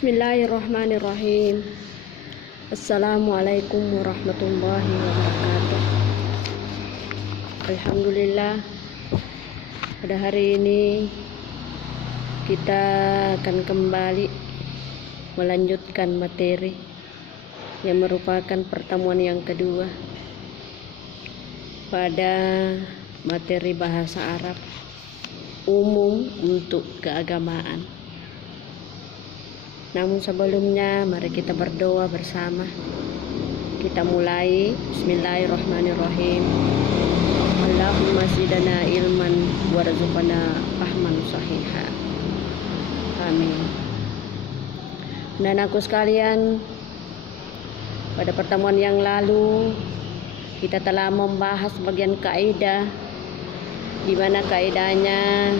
Bismillahirrahmanirrahim. Assalamualaikum warahmatullahi wabarakatuh. Alhamdulillah, pada hari ini kita akan kembali melanjutkan materi yang merupakan pertemuan yang kedua pada materi bahasa Arab umum untuk keagamaan. Namun sebelumnya mari kita berdoa bersama. Kita mulai. Bismillahirrahmanirrahim. Allahumma zidna ilman warzuqna fahman sahiha. Amin. Dan aku sekalian, pada pertemuan yang lalu kita telah membahas bagian kaidah, di mana kaidahnya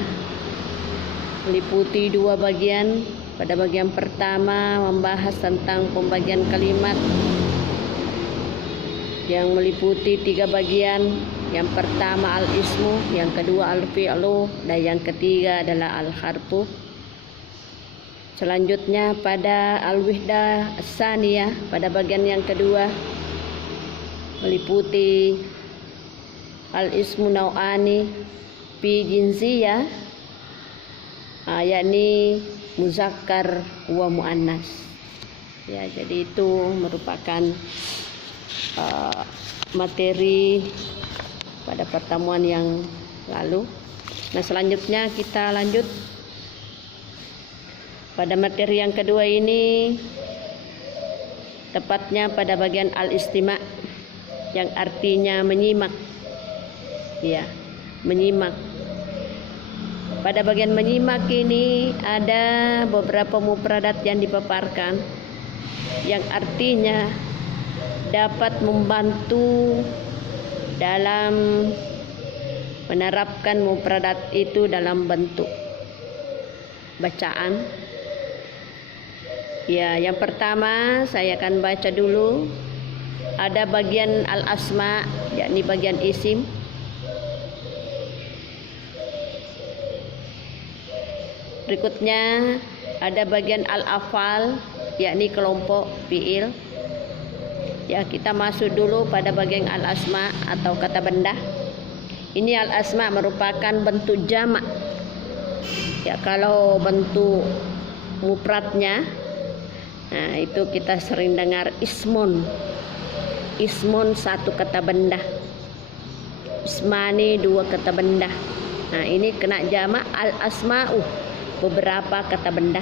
meliputi dua bagian. Pada bagian pertama membahas tentang pembagian kalimat yang meliputi tiga bagian. Yang pertama al-ismu, yang kedua al-fi'lu, dan yang ketiga adalah al-harfu. Selanjutnya pada al-wihdah as-saniyah, pada bagian yang kedua meliputi al-ismu nau'ani fi jinsiyah, yakni muzakkar wa muannas. Ya, jadi itu merupakan materi pada pertemuan yang lalu. Nah, selanjutnya kita lanjut pada materi yang kedua ini, tepatnya pada bagian al-istima' yang artinya menyimak. Ya, menyimak. Pada bagian menyimak ini ada beberapa mufradat yang dipaparkan yang artinya dapat membantu dalam menerapkan mufradat itu dalam bentuk bacaan. Ya, yang pertama saya akan baca dulu. Ada bagian al-asma, yakni bagian isim. Berikutnya ada bagian al-afal, yakni kelompok fi'il. Ya, kita masuk dulu pada bagian al-asma atau kata benda. Ini al-asma merupakan bentuk jamak. Ya, kalau bentuk mufradnya, nah itu kita sering dengar ismun. Ismun satu kata benda. Ismani dua kata benda. Nah, ini kena jamak al-asma'u, beberapa kata benda.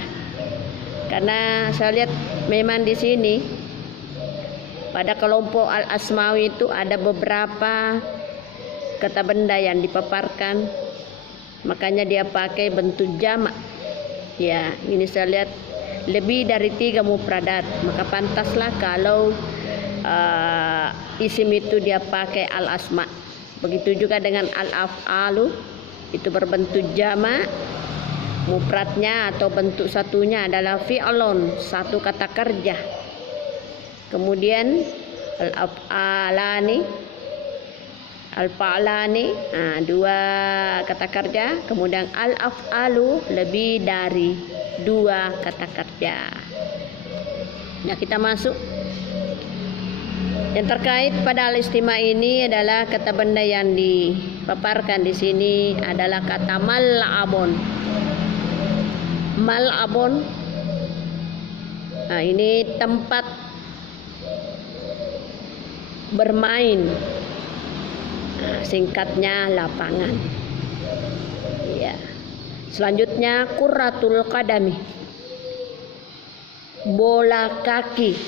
Karena saya lihat memang di sini pada kelompok al-asmawi itu ada beberapa kata benda yang dipaparkan, makanya dia pakai bentuk jamak. Ya, ini saya lihat lebih dari 3 mufradat, maka pantaslah kalau isim itu dia pakai al-asma. Begitu juga dengan al-af'alu, itu berbentuk jamak. Mufradnya atau bentuk satunya adalah fi'lun, satu kata kerja. Kemudian al-af'alani, al-fa'lani, dua kata kerja. Kemudian al-af'alu, lebih dari 2 kata kerja. Nah, kita masuk. Yang terkait pada al-istima ini adalah kata benda yang dipaparkan di sini adalah kata mal'abun. Mal'abun, nah ini tempat bermain, singkatnya lapangan. Ya. Selanjutnya qurratul qadami, bola kaki,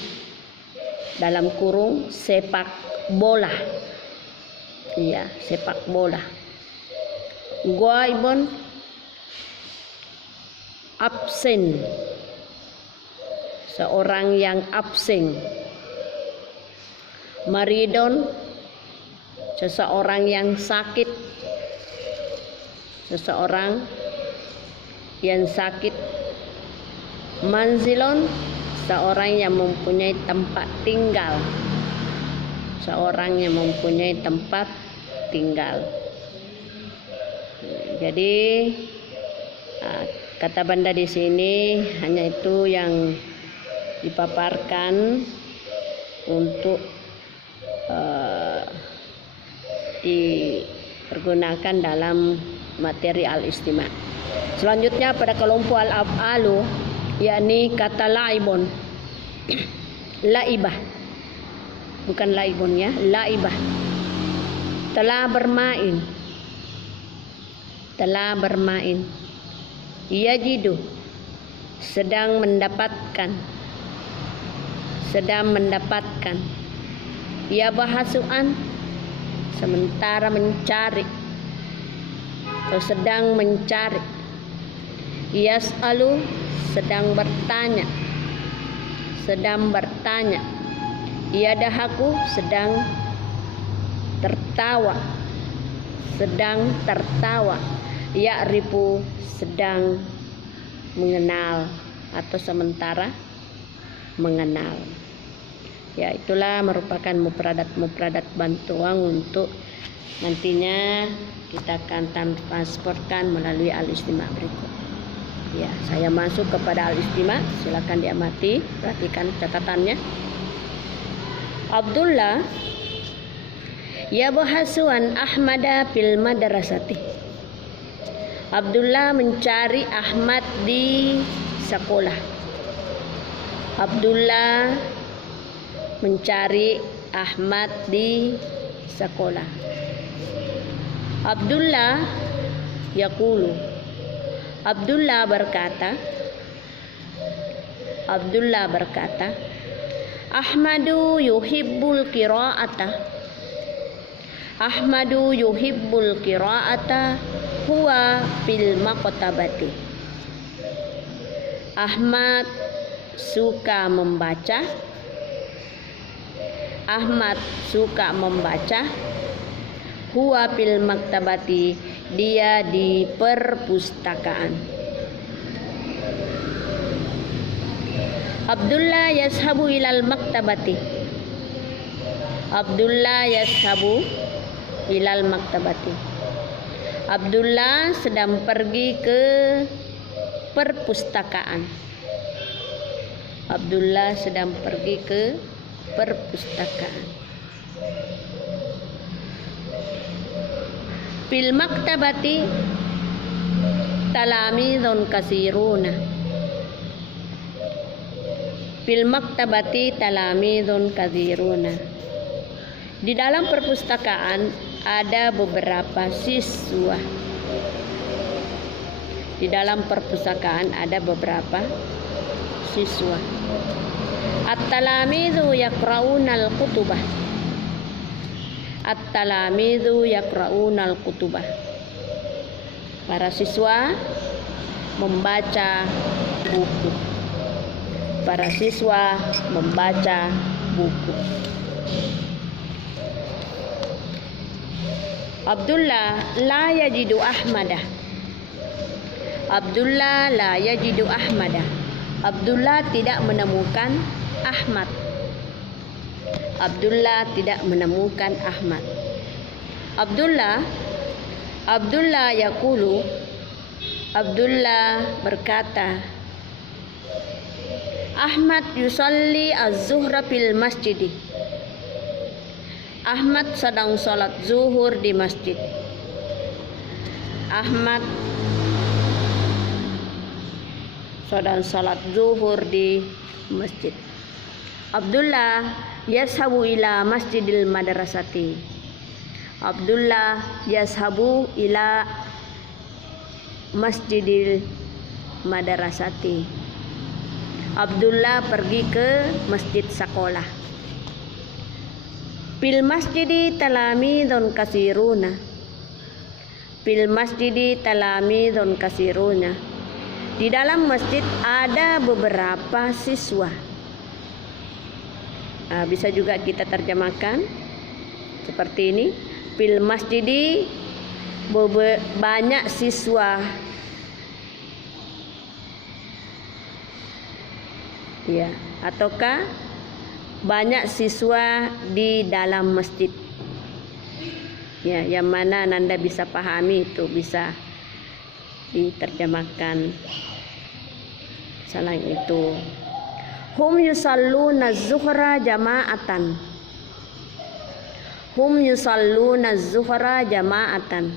dalam kurung sepak bola. Iya, sepak bola. Ghaibun, absen, seorang yang absen. Maridon, seseorang yang sakit, seseorang yang sakit. Manzilon, seorang yang mempunyai tempat tinggal, seorang yang mempunyai tempat tinggal. Jadi Kata benda di sini hanya itu yang dipaparkan untuk dipergunakan dalam materi al-istima'. Selanjutnya pada kelompok al-af'alu, yakni kata laibun, laibah, bukan laibun ya, laibah, telah bermain, telah bermain. Yajidu, sedang mendapatkan, sedang mendapatkan. Yabahasuan, sementara mencari atau sedang mencari. Yas'alu, sedang bertanya, sedang bertanya. Yadahaku, sedang tertawa, sedang tertawa. Ya'rifu, sedang mengenal atau sementara mengenal. Ya, itulah merupakan mufradat bantuan untuk nantinya kita akan transportkan melalui al-istima' berikut. Ya, saya masuk kepada al-istima', silakan diamati, perhatikan catatannya. Abdullah yabhasu an Ahmada fil madrasati. Abdullah mencari Ahmad di sekolah. Abdullah mencari Ahmad di sekolah. Abdullah yaqulu, Abdullah berkata, Abdullah berkata, Ahmadu yuhibbul qira'ata, Ahmadu yuhibbul qira'ata huwa fil maktabati. Ahmad suka membaca, Ahmad suka membaca. Huwa fil maktabati, dia di perpustakaan. Abdullah yashabu ilal maktabati. Abdullah yashabu ilal maktabati. Abdullah sedang pergi ke perpustakaan. Abdullah sedang pergi ke perpustakaan. Fil maktabati talamidun kasiruna. Fil maktabati talamidun kasiruna. Di dalam perpustakaan ada beberapa siswa. Di dalam perpustakaan ada beberapa siswa. At-talamidu yaqra'unal kutubah. At-talamidu yaqra'unal kutubah. Para siswa membaca buku. Para siswa membaca buku. Abdullah la yajidu Ahmadah. Abdullah la yajidu Ahmadah. Abdullah tidak menemukan Ahmad. Abdullah tidak menemukan Ahmad. Abdullah yaqulu, Abdullah berkata, Ahmad yusalli az-zuhra fil masjidi. Ahmad sedang sholat zuhur di masjid. Ahmad sedang sholat zuhur di masjid. Abdullah yashabu ila masjidil madrasati. Abdullah yashabu ila masjidil madrasati. Abdullah pergi ke masjid sekolah. Fil masjidi talamidun kasiruna. Fil masjidi talamidun kasiruna. Di dalam masjid ada beberapa siswa. Bisa juga kita terjemahkan seperti ini. Fil masjidi, banyak siswa. Ya, ataukah banyak siswa di dalam masjid. Ya, yang mana Nanda bisa pahami itu bisa diterjemahkan Selain itu, hum yusalluna zuhra jama'atan. Hum yusalluna zuhra jama'atan.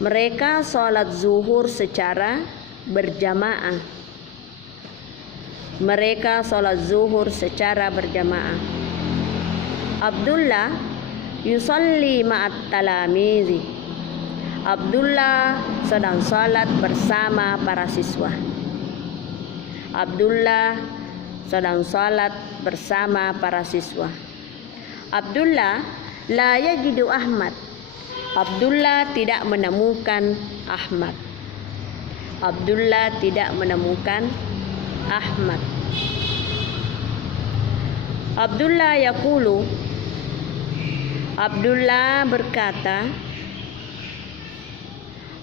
Mereka sholat zuhur secara berjamaah. Mereka sholat zuhur secara berjamaah. Abdullah yusalli ma'at talamizi. Abdullah sedang sholat bersama para siswa. Abdullah sedang sholat bersama para siswa. Abdullah la yajidu Ahmad. Abdullah tidak menemukan Ahmad. Abdullah tidak menemukan Ahmad. Abdullah yaqulu. Abdullah berkata.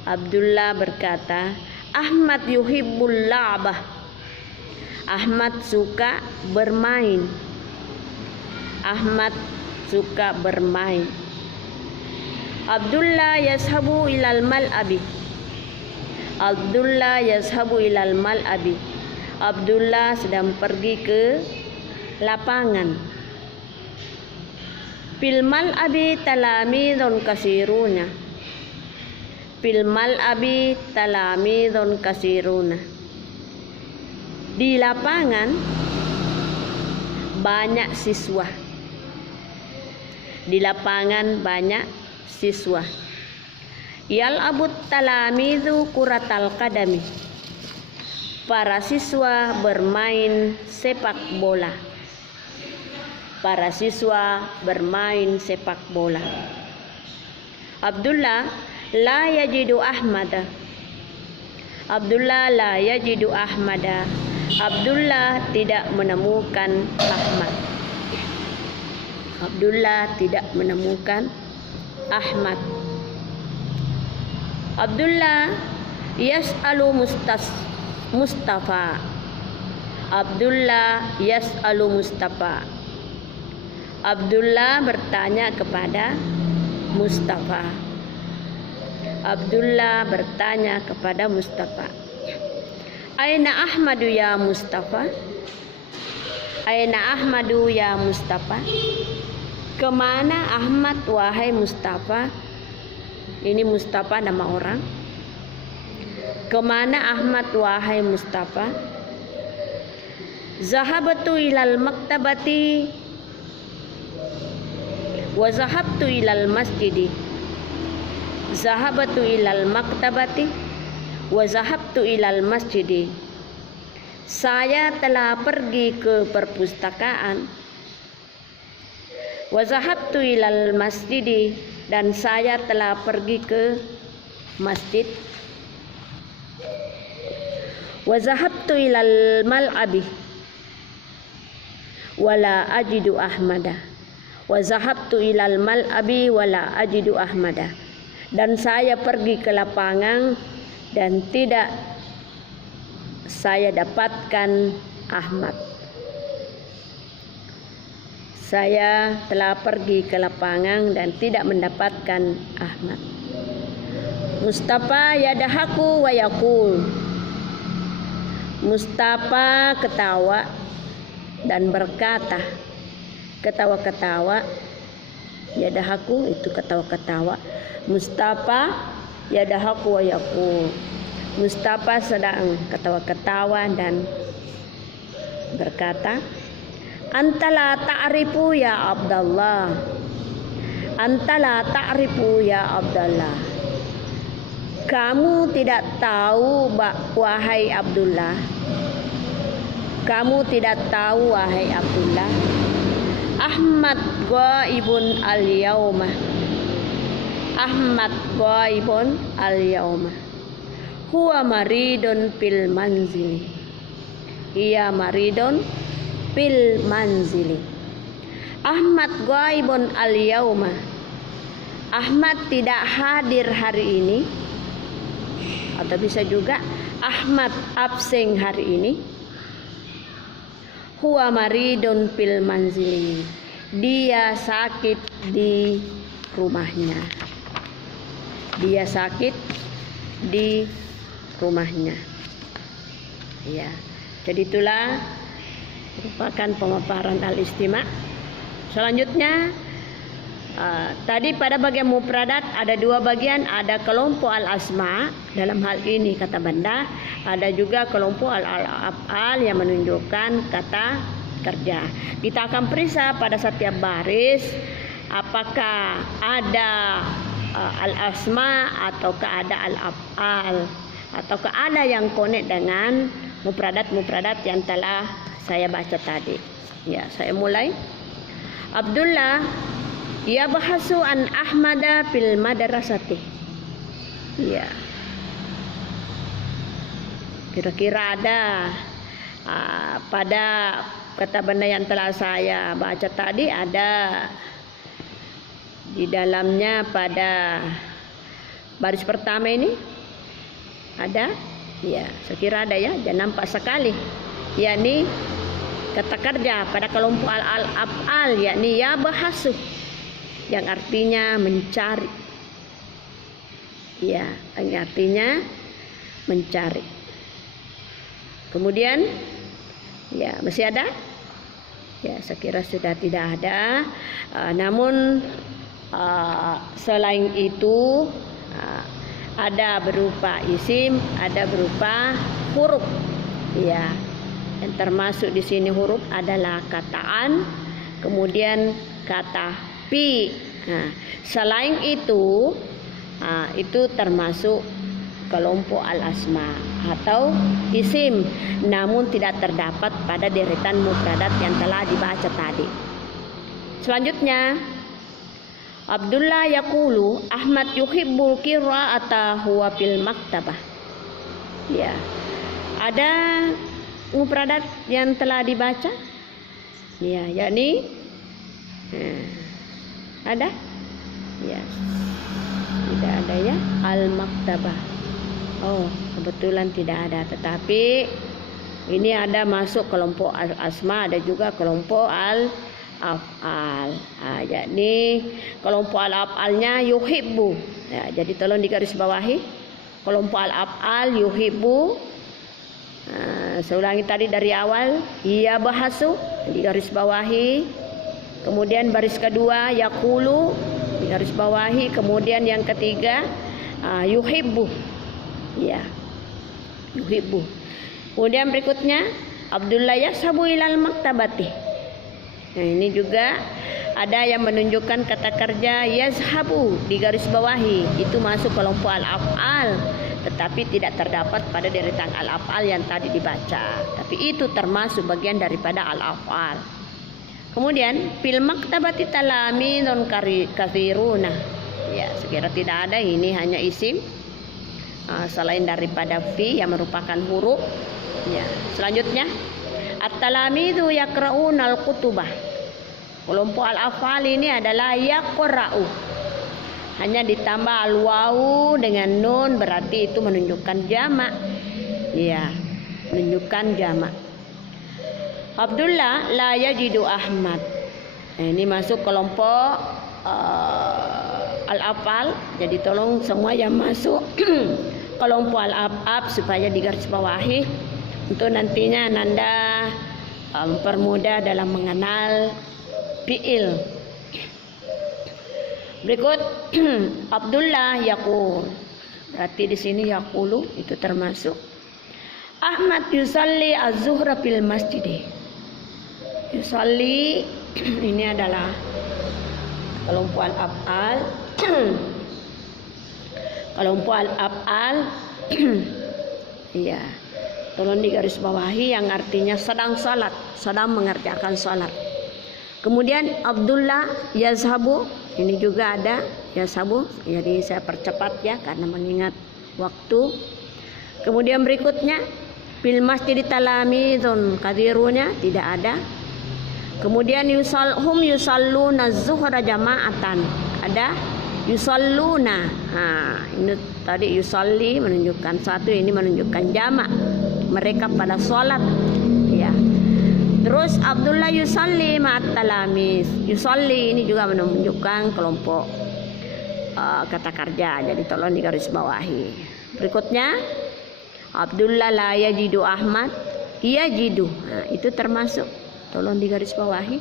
Abdullah berkata, Ahmad yuhibbul la'bah. Ahmad suka bermain. Ahmad suka bermain. Abdullah yashabu ilal mal'abi. Abdullah yashabu ilal mal'abi. Abdullah sedang pergi ke lapangan. Fil mal'abi talamidun kasiruna. Fil mal'abi talamidun kasiruna. Di lapangan banyak siswa. Di lapangan banyak siswa. Yal'abut talamidu kuratal qadami. Para siswa bermain sepak bola. Para siswa bermain sepak bola. Abdullah la yajidu Ahmada. Abdullah la yajidu Ahmada. Abdullah tidak menemukan Ahmad. Abdullah tidak menemukan Ahmad. Abdullah yas'alu Mustafa. Abdullah yas'alu Mustafa. Abdullah bertanya kepada Mustafa. Abdullah bertanya kepada Mustafa. Aina Ahmadu ya Mustafa? Aina Ahmadu ya Mustafa? Kemana Ahmad wahai Mustafa? Ini Mustafa nama orang. Kemana Ahmad wahai Mustafa? Zahabtu ilal maktabati wa zahabtu ilal masjidi. Zahabtu ilal maktabati wa zahabtu ilal masjidi. Saya telah pergi ke perpustakaan. Wa zahabtu ilal masjidi, dan saya telah pergi ke masjid. Wa zahabtu ilal mal'abi wala ajidu Ahmada. Wa zahabtu ilal mal'abi wala ajidu Ahmada. Dan saya pergi ke lapangan dan tidak saya dapatkan Ahmad. Saya telah pergi ke lapangan dan tidak mendapatkan Ahmad. Mustafa yadahaku wa yaqul. Mustafa ketawa dan berkata, ketawa-ketawa. Yadahaku itu ketawa-ketawa. Mustafa yadahaku wa yaqul. Mustafa sedang ketawa-ketawa dan berkata, Antala ta'rifu ya Abdullah. Antala ta'rifu ya Abdullah. Kamu tidak tahu wahai Abdullah. Kamu tidak tahu wahai Abdullah. Ahmad ghaibun al-yauma. Ahmad ghaibun al-yauma. Huwa maridun fil manzili. Ia maridun fil manzili. Ahmad ghaibun al-yauma. Ahmad tidak hadir hari ini. Atau bisa juga Ahmad absen hari ini. Huwa maridun fil manzili. Dia sakit di rumahnya. Dia sakit di rumahnya. Ya. Jadi itulah merupakan pemaparan al-istima'. Selanjutnya tadi pada bagian mufradat ada dua bagian, ada kelompok al-asma dalam hal ini kata benda, ada juga kelompok al-af'al yang menunjukkan kata kerja. Kita akan periksa pada setiap baris apakah ada al-asma ataukah ada al-af'al ataukah ada yang connect dengan mufradat-mufradat yang telah saya baca tadi. Ya, saya mulai. Abdullah yabhasu an Ahmada fil madrasati. Ya. Kira-kira ada pada kata benda yang telah saya baca tadi, ada di dalamnya pada baris pertama ini ada, ya, saya kira ada ya, dan nampak sekali, yakni kata kerja pada kelompok al-af'al, yakni yabhasu, yang artinya mencari, ya, yang artinya mencari. Kemudian, ya, masih ada, ya, saya kira sudah tidak ada. Namun selain itu ada berupa isim, ada berupa huruf, ya. Yang termasuk di sini huruf adalah kataan, kemudian kata pi. Selain itu termasuk kelompok al-asma atau isim, namun tidak terdapat pada deretan mufradat yang telah dibaca tadi. Selanjutnya, Abdullah yaqulu Ahmad yuhibbul qira'ata huwa fil maktabah. Ya. Ada mufradat yang telah dibaca? Ya, yakni ada? Ya. Tidak ada ya, al-maktabah. Oh, kebetulan tidak ada, tetapi ini ada masuk kelompok al-asma, ada juga kelompok al-af'al. Yakni kelompok al-af'alnya yuhibbu. Ya, jadi tolong digarisbawahi. Kelompok al-af'al yuhibbu. Saya ulangi tadi dari awal, iya bahasu, digarisbawahi. Kemudian baris kedua yaqulu, digarisbawahi. Kemudian yang ketiga yuhibbu. Ya, yuhibbu. Kemudian berikutnya Abdullah yashabu ilal maktabati. Nah, ini juga ada yang menunjukkan kata kerja yazhabu, digarisbawahi. Itu masuk kelompok al-af'al, tetapi tidak terdapat pada deretan al-af'al yang tadi dibaca. Tapi itu termasuk bagian daripada al-af'al. Kemudian fil maktabati talaminun katsiruna. Ya, sekira tidak ada, ini hanya isim. Selain daripada fi yang merupakan huruf. Ya. Selanjutnya at-talamidu yaqra'unal kutubah. Kelompok al-af'al ini adalah yaqra'u. Hanya ditambah al-wawu dengan nun, berarti itu menunjukkan jamak. Ya, menunjukkan jamak. Abdullah la yajidu Ahmad. Ini masuk kelompok al-af'al. Jadi tolong semua yang masuk kelompok al-af'al supaya digarisbawahi untuk nantinya Nanda mempermudah dalam mengenal fi'il. Berikut Abdullah yaqul. Berarti di sini yaqulu itu termasuk. Ahmad yusalli az-zuhra fil masjid. Yusalli ini adalah kelompok al-af'al. Kelompok al-af'al. Iya. Tolong digarisbawahi yang artinya sedang salat, sedang mengerjakan salat. Kemudian Abdullah yazhabu, ini juga ada yazhabu. Jadi saya percepat ya karena mengingat waktu. Kemudian berikutnya fil masjid talamidun katsiruna, tidak ada. Kemudian hum yusalluna az-zuhra jama'atan, ada yusalluna. Ini tadi yusalli menunjukkan satu, ini menunjukkan jamak. Mereka pada sholat, ya. Terus Abdullah yusalli ma'at talamis. Yusalli ini juga menunjukkan kelompok kata kerja. Jadi tolong digarisbawahi. Berikutnya Abdullah la yajidu Ahmad yajidu. Nah, itu termasuk, tolong digarisbawahi.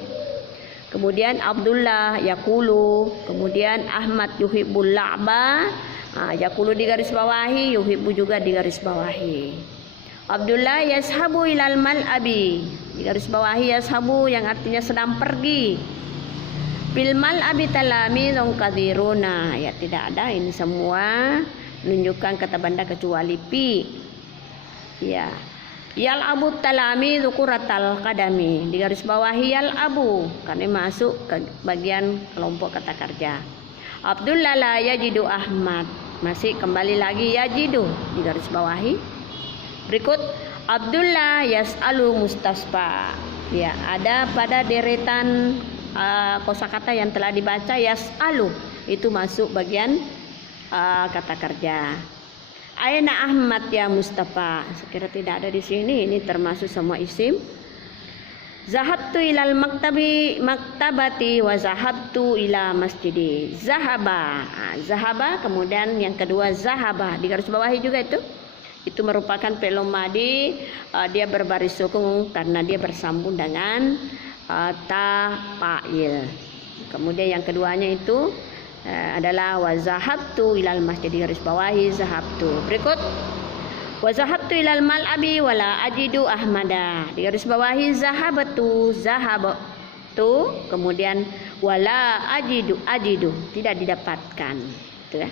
Kemudian Abdullah yaqulu, kemudian Ahmad yuhibbul la'ba. Nah, yaqulu digarisbawahi, yuhibbu juga digarisbawahi. Abdullah yashabu ilal mal'abi, digarisbawahi yashabu yang artinya sedang pergi. Bil mal'abi talamizun katsiruna, ya tidak ada, ini semua menunjukkan kata benda kecuali pi. Ya. Yal abu talamizu kuratal qadami, digarisbawahi yal abu karena masuk ke bagian kelompok kata kerja. Abdullah la yajidu Ahmad, masih kembali lagi yajidu, digarisbawahi. Berikut Abdullah yas'alu mustasfa, ya ada pada deretan kosakata yang telah dibaca yas'alu, itu masuk bagian kata kerja. Aina Ahmad ya Mustafa, sekira tidak ada di sini, ini termasuk semua isim. Zahabtu ilal maktabati wa zahabtu ila masjidi. Zahaba, zahaba, kemudian yang kedua zahaba, digarisbawahi juga itu. Itu merupakan fi'il madhi, dia berbaris sukun karena dia bersambung dengan ta fa'il. Kemudian yang keduanya itu adalah wa zahabtu ilal masjid, digarisbawahi zahabtu. Berikut wa zahabtu ilal mal'abi wala ajidu Ahmada, digarisbawahi zahabtu, zahabtu, kemudian wala ajidu tidak didapatkan, gitu ya.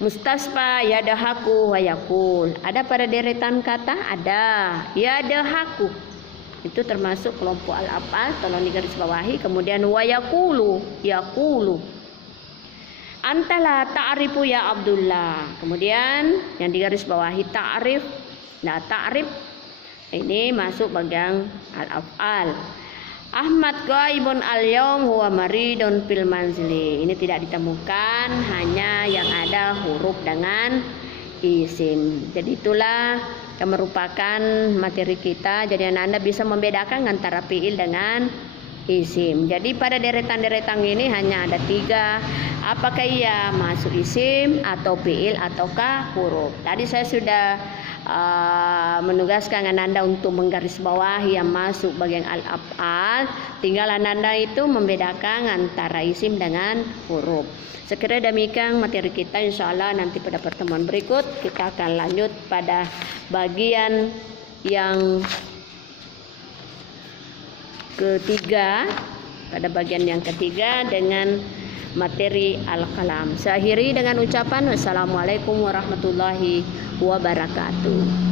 Mustasfa yadahaku wa yakul, ada pada deretan kata, ada yadahaku, itu termasuk kelompok al-af'al, tolong digarisbawahi. Kemudian wa yakulu, yakulu. Antala ta'rifu ya Abdullah, kemudian yang digarisbawahi ta'rif, nah ta'rif ini masuk bagian al-af'al. Ahmad ghaibun al-yaum huwa maridun fil manzili, ini tidak ditemukan, hanya yang ada huruf dengan isim. Jadi itulah yang merupakan materi kita. Jadi Anda bisa membedakan antara fi'il dengan isim. Jadi pada deretan-deretan ini hanya ada 3. Apakah ia masuk isim atau fi'il ataukah huruf? Tadi saya sudah menugaskan Anda untuk menggarisbawahi yang masuk bagian al-af'al. Tinggal Anda itu membedakan antara isim dengan huruf. Sekira demikian materi kita, insya Allah nanti pada pertemuan berikut kita akan lanjut pada bagian yang ketiga, pada bagian yang ketiga dengan materi al-kalam. Saya akhiri dengan ucapan wassalamualaikum warahmatullahi wabarakatuh.